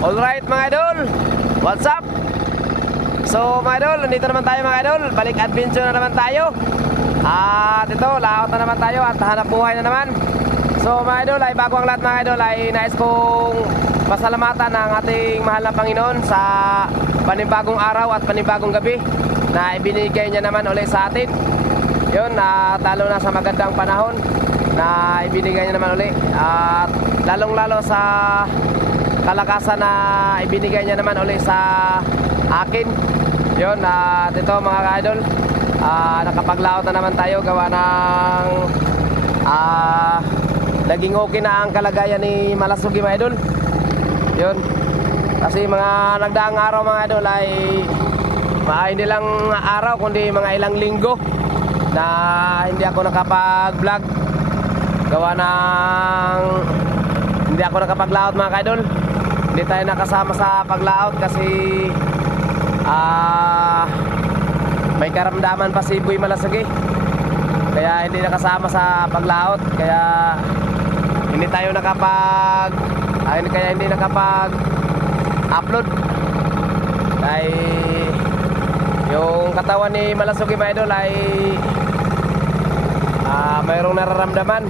Alright mga idol, what's up? So mga idol, nandito naman tayo mga idol. Balik adventure na naman tayo. At ito, laot na naman tayo at hanap buhay na naman. So mga idol, ay bago ang lahat mga idol, ay nais kong pasalamatan ang ating mahal na Panginoon sa panibagong araw at panibagong gabi na ibinigay niya naman ulit sa atin. Yun, lalo na sa magandang panahon na ibinigay niya naman ulit. At lalong lalo sa kalakasan na ibinigay niya naman ulit sa akin. Yun, at ito mga ka-idol, nakapaglaot na naman tayo gawa ng naging okay na ang kalagayan ni Malasugi mga idol. Yun, kasi mga nagdaang araw mga idol ay hindi lang araw kundi mga ilang linggo na hindi ako nakapag-vlog gawa ng hindi ako nakapaglaot mga ka-idol. Hindi tayo nakasama sa paglaot kasi may karamdaman pa si Boy Malasugi, kaya hindi nakasama sa paglaot, kaya hindi tayo hindi nakapag-upload. Dahil yung katawan ni Malasugi mga idol ay mayroong nararamdaman.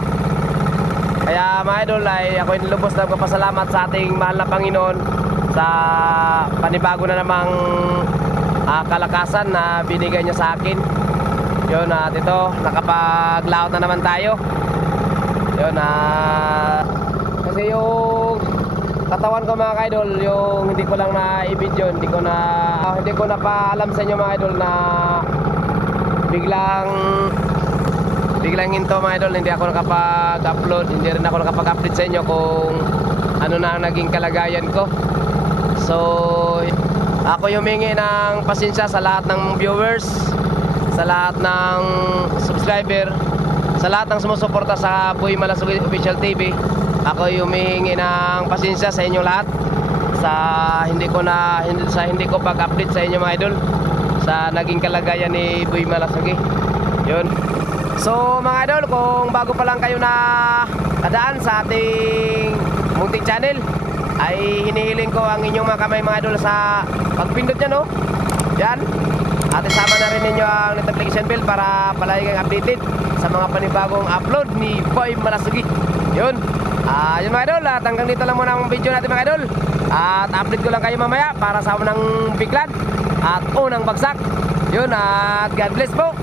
Kaya mga idol ay ako yung lubos na magpapasalamat sa ating mahal na Panginoon sa panibago na namang kalakasan na binigay niya sa akin. Yun, at ito, nakapaglaot na naman tayo. Yun, kasi yung katawan ko mga idol, yung hindi ko lang na-i-video, hindi ko na paalam sa inyo mga idol na biglang hinto mga idol, hindi ako nakapag-upload, hindi rin ako nakapag-update sa inyo kung ano na ang naging kalagayan ko. So ako humingi ng pasensya sa lahat ng viewers, sa lahat ng subscriber, sa lahat ng sumusuporta sa Boy Malasugi Official TV. Ako humingi ng pasensya sa inyo lahat sa hindi ko pag-update sa inyo mga idol sa naging kalagayan ni Boy Malasugi. Yun. So mga idol, kung bago pa lang kayo na kadaan sa ating munting channel, ay hinihiling ko ang inyong mga kamay mga idol sa pagpindot nyo, no? Yan. At isama na rin ninyo ang notification bell para palagi kayong updated sa mga panibagong upload ni Boy Malasugi. Yun. Yun mga idol, at hanggang dito lang muna ang video natin mga idol. At update ko lang kayo mamaya para sa unang biglan at unang bagsak. Yun, at God bless po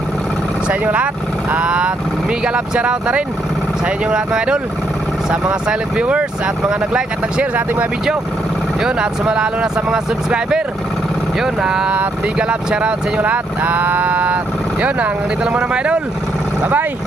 sa inyong lahat. At mega love shoutout na rin sa inyong lahat mga idol, sa mga silent viewers at mga nag-like at nag-share sa ating mga video. Yun, at sumalalo na sa mga subscriber. Yun, at mega love shoutout sa inyong lahat. At yun, hanggang dito lang muna mga idol. Bye bye.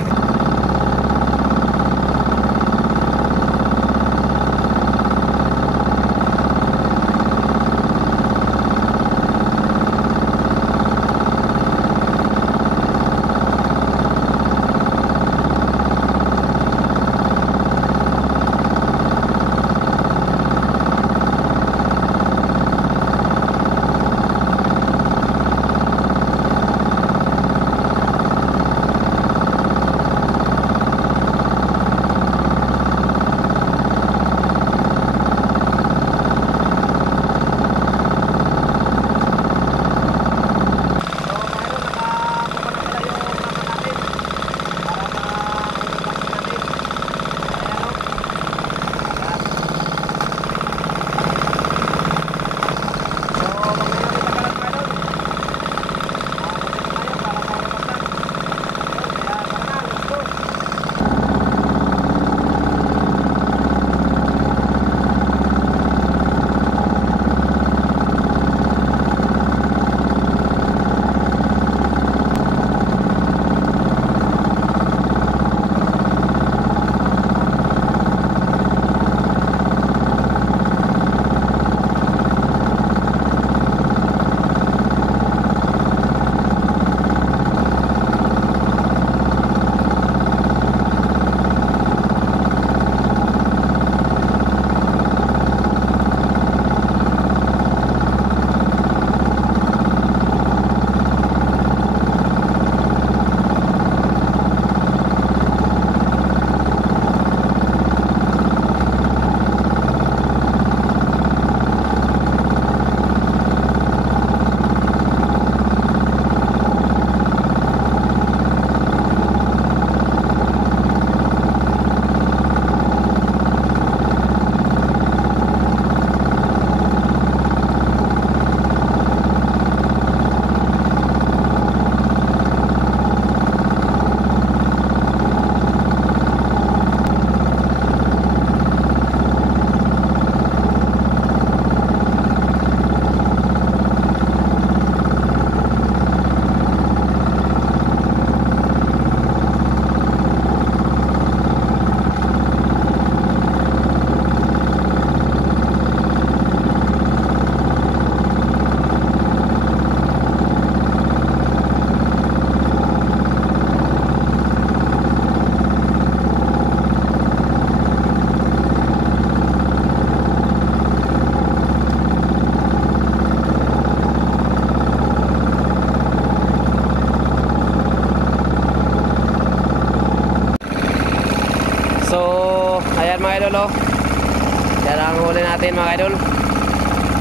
huli natin mga idol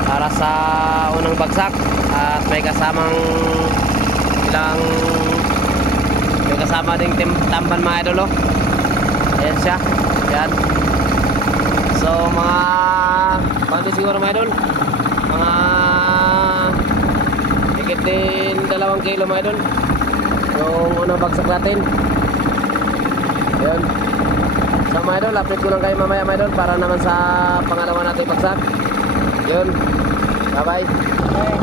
para sa unang bagsak. At may kasamang ilang may kasama ding tamban mga idol, oh. Ayan siya. Ayan. So mga pati siguro mga idol, mga higit din 2 kilo mga idol yung unang bagsak natin. Ayan. So mga idol, update ko lang kayo mamaya mga idol para naman sa pangalawa natin bagsak. Yun. Bye bye. Okay.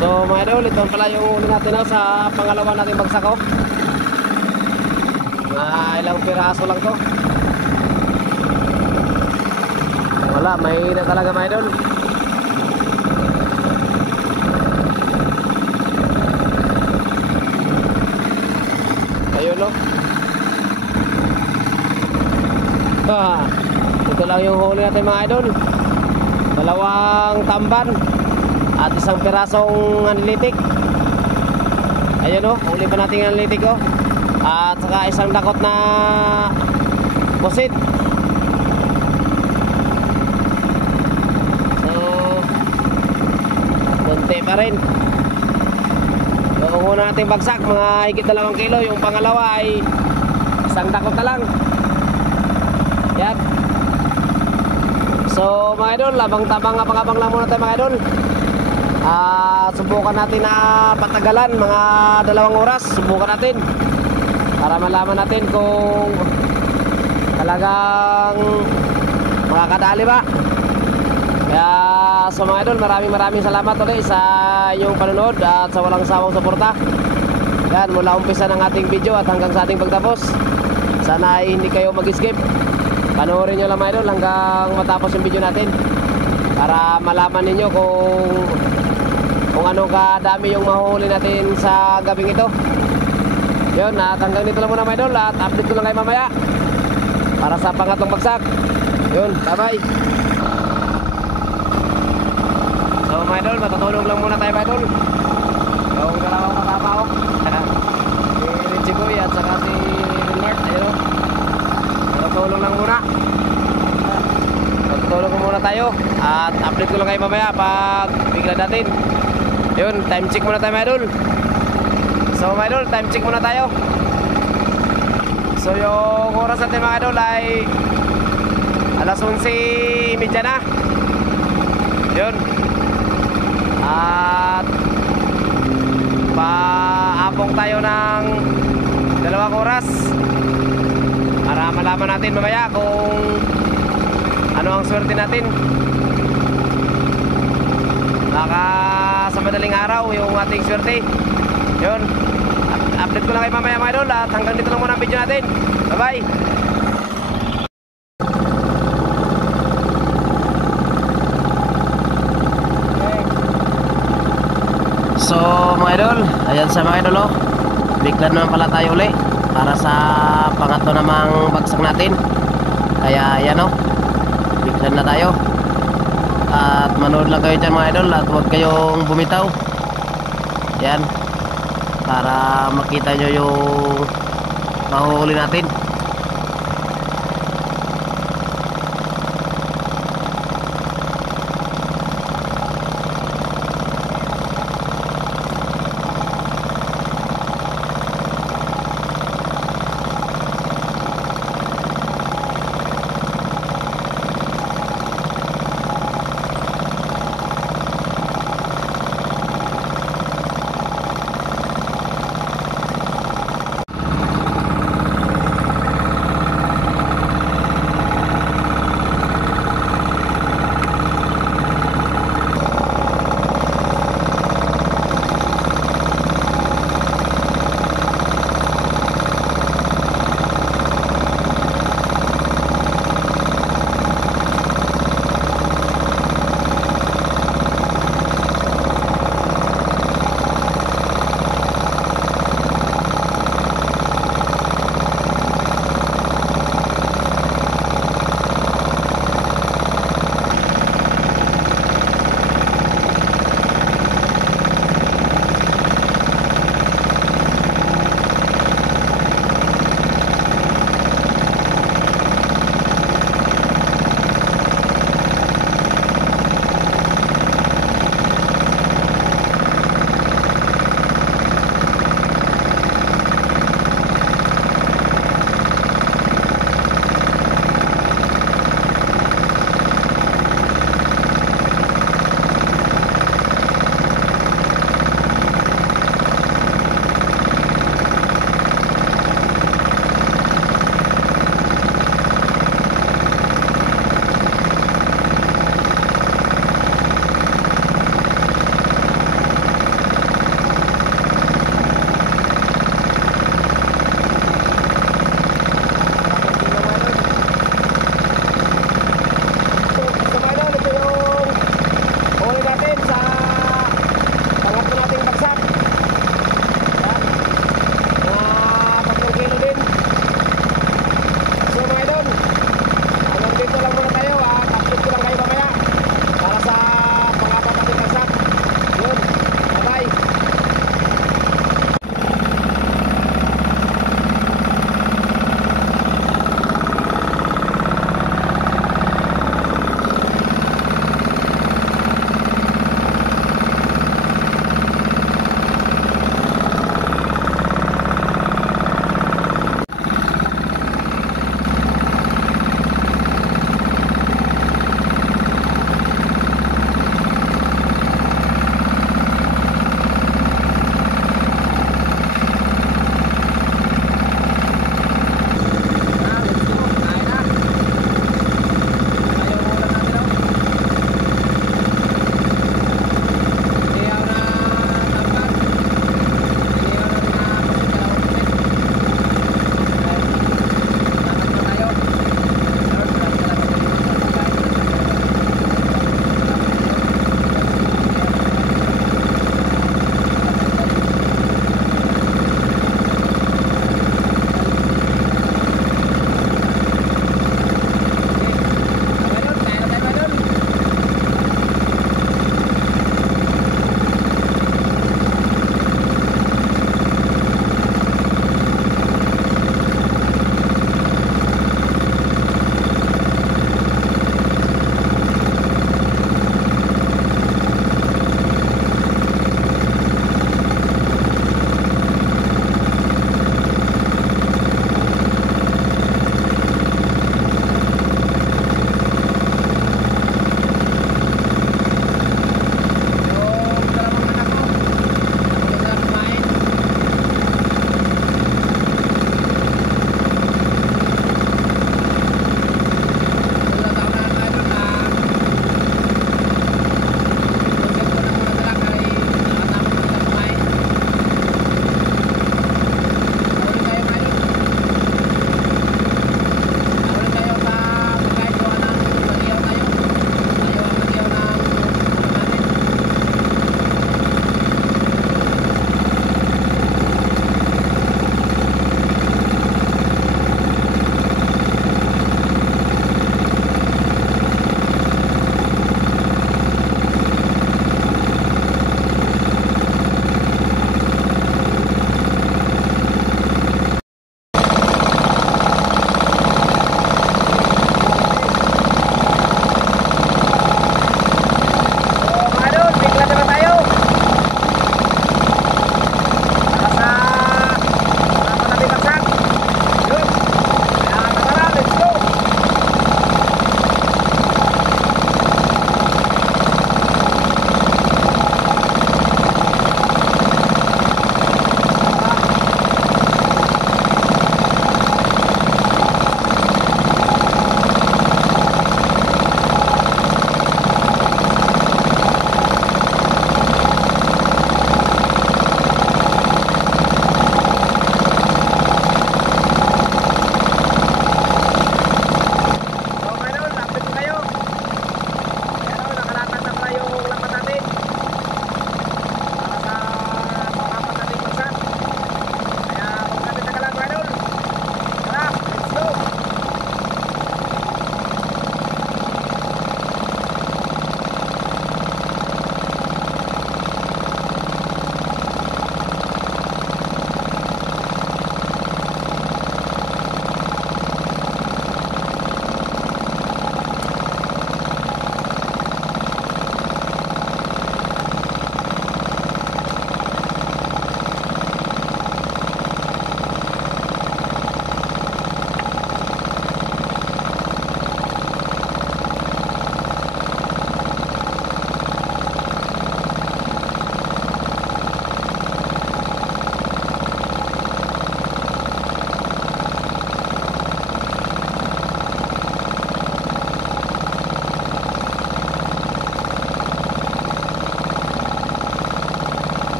So mga idol, ito pala yung uli natin sa pangalawa nating bagsak, oh. Ilang piraso lang to. Wala, may na talaga mga idol. Ayun, no. Ito lang yung huli natin mga idol. 2 tamban at 1 pirasong anlitik. Ayun, oh, huli pa natin ang anlitik, oh. At saka 1 dakot na pusit. So konti pa rin. Yung una nating bagsak, mga higit 2 kilo. Yung pangalawa ay 1 dakot na lang. Yan. So mga idol, labang-tabang abang-abang lang muna tayo mga idol. Subukan natin na patagalan, mga 2 oras. Subukan natin para malaman natin kung talagang makakadali ba. Kaya so mga idol, maraming salamat ulit sa inyong panonood at sa walang sawang suporta. Yan, mula umpisa ng ating video at hanggang sa ating pagtapos. Sana ay hindi kayo mag-skip. Panoorin nyo lang mga idol hanggang matapos yung video natin para malaman ninyo kung ano kadami yung mahuli natin sa gabing ito. Yun, at hanggang dito lang muna mga idol, at update ko lang kayo mamaya para sa pangatlong bagsak. Yun, bye bye. So mga idol, matutulog lang muna tayo mga idol. Yung 2 kasama ko, si Richie Boy at saka si Mark. Ayun, matutulog lang muna. Matutulog muna tayo at update ko lang kayo mamaya pag bigla natin. Yun, time check muna tayo mga idol. So mga idol, time check muna tayo. So yung oras natin mga idol ay alas 11:30 na. Yun. At paabong tayo ng 2 oras para malaman natin mamaya kung ano ang swerte natin. Baka sa madaling araw yung ating swerte. Yun, update ko lang kayo mamaya mga idol. At hanggang dito lang muna ang video natin. Bye bye. So mga idol, ayan sa mga idol oh. Biglan naman pala tayo uli para sa pangatlo namang bagsak natin. Kaya ayan oh, biglan na tayo. At manood lang kayo dyan mga idol. At huwag kayong bumitaw. Ayan, para makita nyo yung mahuhuli natin.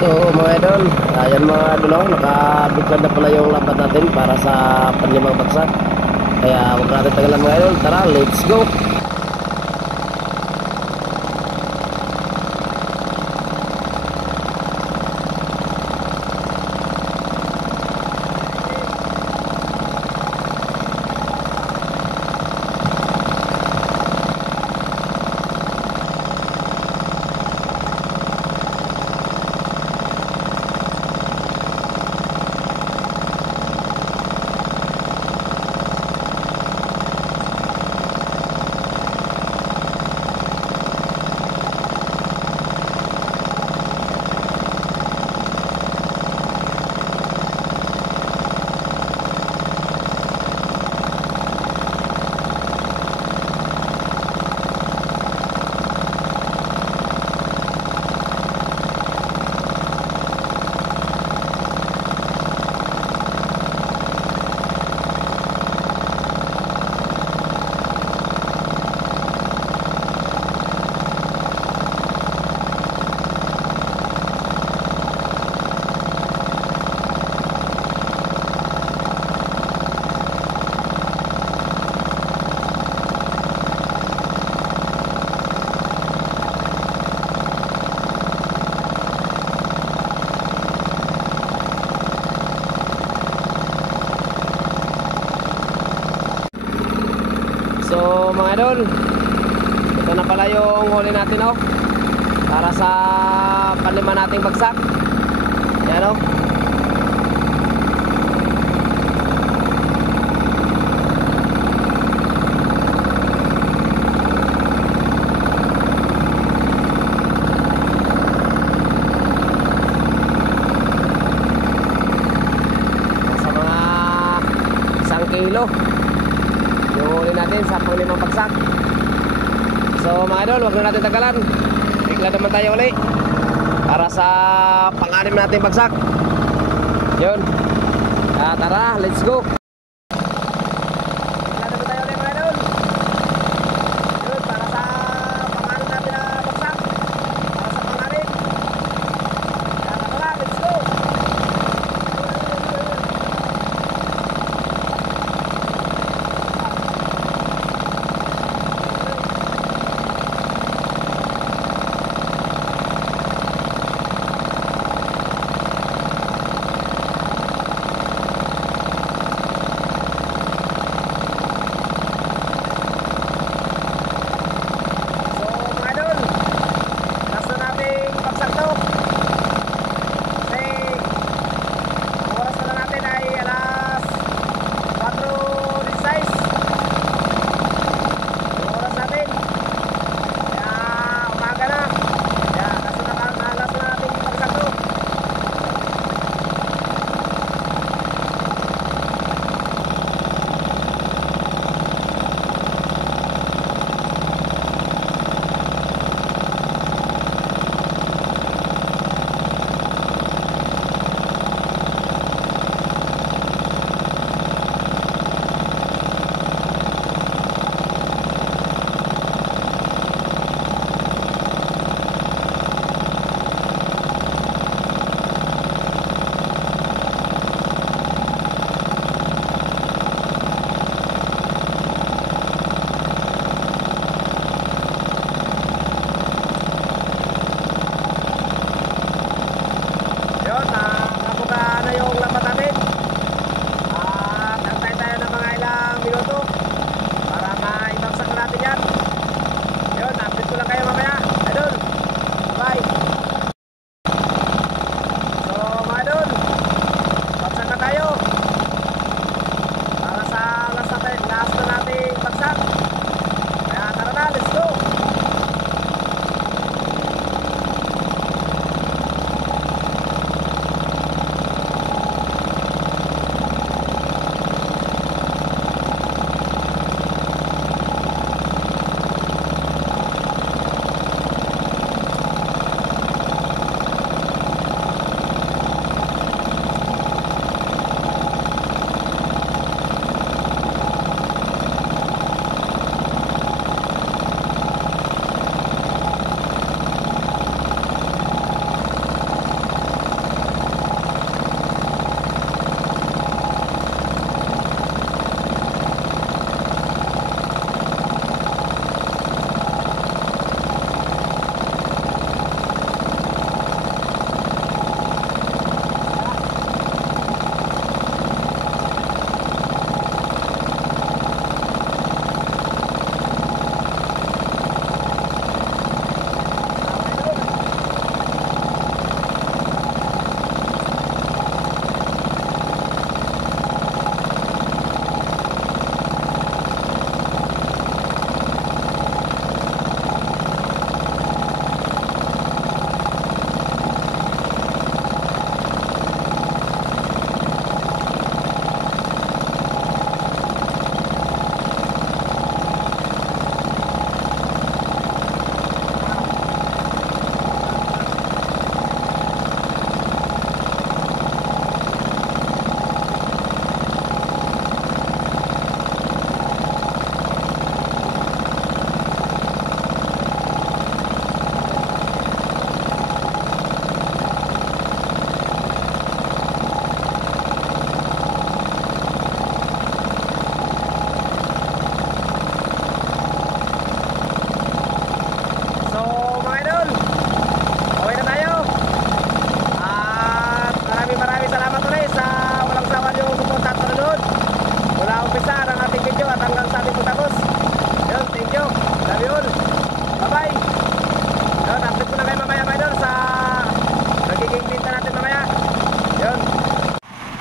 So mga idol, ayan mga idol, oh, nakabiglan na pala yung lambat natin para sa panlimang bagsak. Kaya huwag natin tagalan mga idol, tara let's go. So mga idol, ito na pala yung huli natin, oh, para sa panlima nating bagsak. Yan, oh. Nasa mga 1 kilo yung huli natin sa panglimang bagsak. So mga idol, huwag na natin tagalan, bigla naman tayo uli para sa pang-anim natin bagsak. Yun, tara let's go. Bigla naman tayo uli mga idol. Yun, para sa pang-anim natin na bagsak, para sa pang-anim. Tara let's go.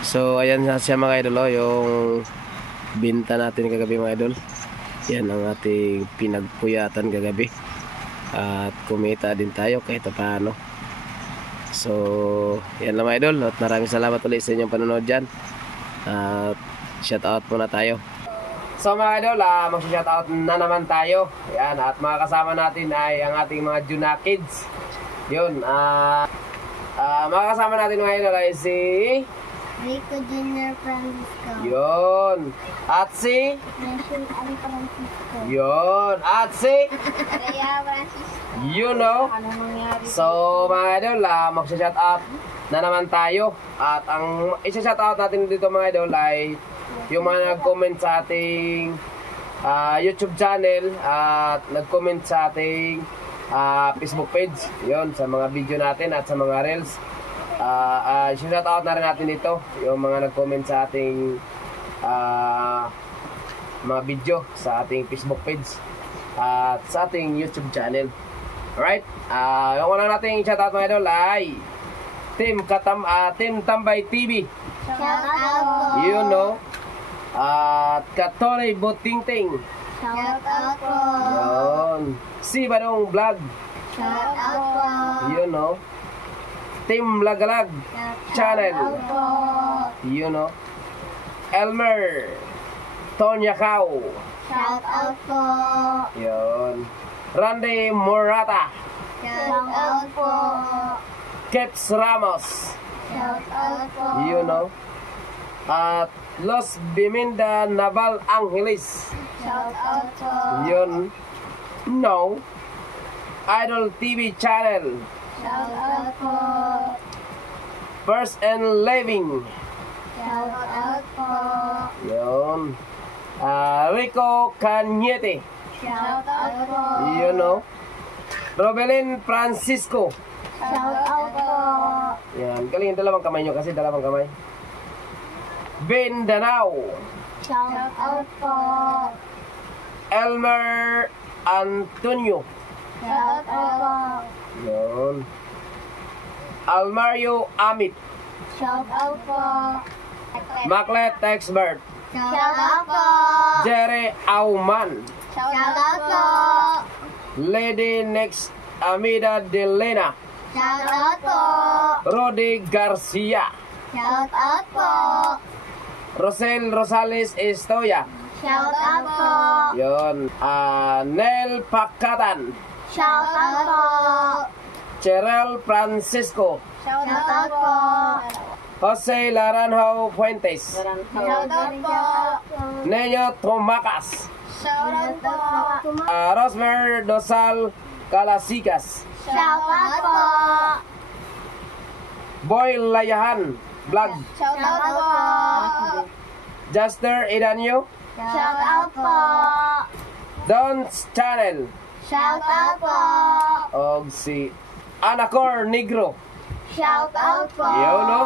So ayan na siya mga idol, oh, yung binta natin kagabi mga idol. Yan ang ating pinagpuyatan kagabi. At kumita din tayo kahit paano. So yan lang mga idol. At maraming salamat ulit sa inyong panonood dyan. At shout out muna tayo. So mga idol, mag-shout out na naman tayo. Yan, at mga kasama natin ay ang ating mga Juna Kids. Yun, mga kasama natin mga idol ay si Rico Junior Francisco. Yun. At si Rachel Ali Francisco. Yun. At si Rhea Francisco. You know. Ano nangyari? So mga idol, mag-shout out na naman tayo. At ang isa-shout out natin dito mga idol ay yung mga nag-comment sa ating YouTube channel at nag-comment sa ating Facebook page. Yun, sa mga video natin at sa mga reels. Shout out na rin natin ito, yung mga nag-comment sa ating mga video sa ating Facebook page at sa ating YouTube channel. Alright, yung una nating shout out mga idol ay Team Tambay TV. Shout out po. You know. At Katoy Butingting. Shout out po. Yun. Si Barong Vlog. Shout out po. You know. Team Lagalag Channel. Shout out po. You know. Elmer Tonya Kao. Shout out po. Yun. Randy Morata. Shout out po. Keps Ramos. Shout out po. You know. At Los Biminda Naval Angeles. Shout out po. Yun. No. Idol TV Channel. Shout out po. First and Living. Shout out po. Yun. Rico Cañete. Shout out po. You know. Robelin Francisco. Shout out po. Yan. Galing yung dalawang kamay nyo kasi dalawang kamay. Bendanao. Shout out po. Elmer Antonio. Shout out po. Yun. Almario Amit. Shout out po. Maclet Expert. Shout out po. Jerry Auman. Shout out po. Lady Next Amida Delena. Shout out po. Rodi Garcia. Shout out po. Rosel Rosales Estoya. Shout out po. Yun. Nel Pakatan. Shout out po. Cheryl Francisco. Shout out po. Jose Laranjo Fuentes. Shout out po. Neño Tomacas. Shout out po. Rosmer Dosal Calasigas. Shout out po. Boy Layahan Vlog. Shout out po. Juster Idanyo. Shout out po. Don's Channel. Shout out po. O si Anacor Negro. Shout out po. Yun, no?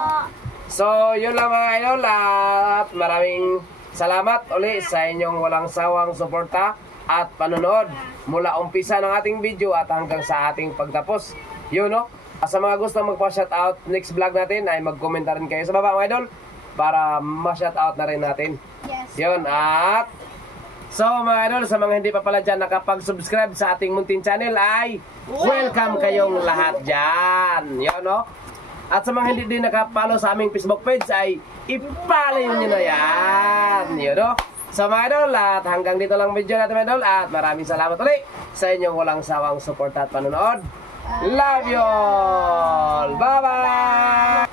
So, yun lang mga idol. At maraming salamat uli sa inyong walang sawang suporta at panonood mula umpisa ng ating video at hanggang sa ating pagtapos. Yun, no? Sa mga gusto magpa-shoutout next vlog natin ay mag-comment na rin kayo sa baba mga idol para ma-shoutout na rin natin. Yes. Yun, at so mga idol, sa mga hindi pa pala dyan nakapag-subscribe sa ating muntin channel ay welcome kayong lahat dyan. Yun, no? At sa mga hindi din nakapalo sa aming Facebook page ay ipalo nyo na yan. Yun, no? So mga idol, at hanggang dito lang video natin mga idol at maraming salamat ulit sa inyong walang sawang support at panonood. Love you all! Bye-bye!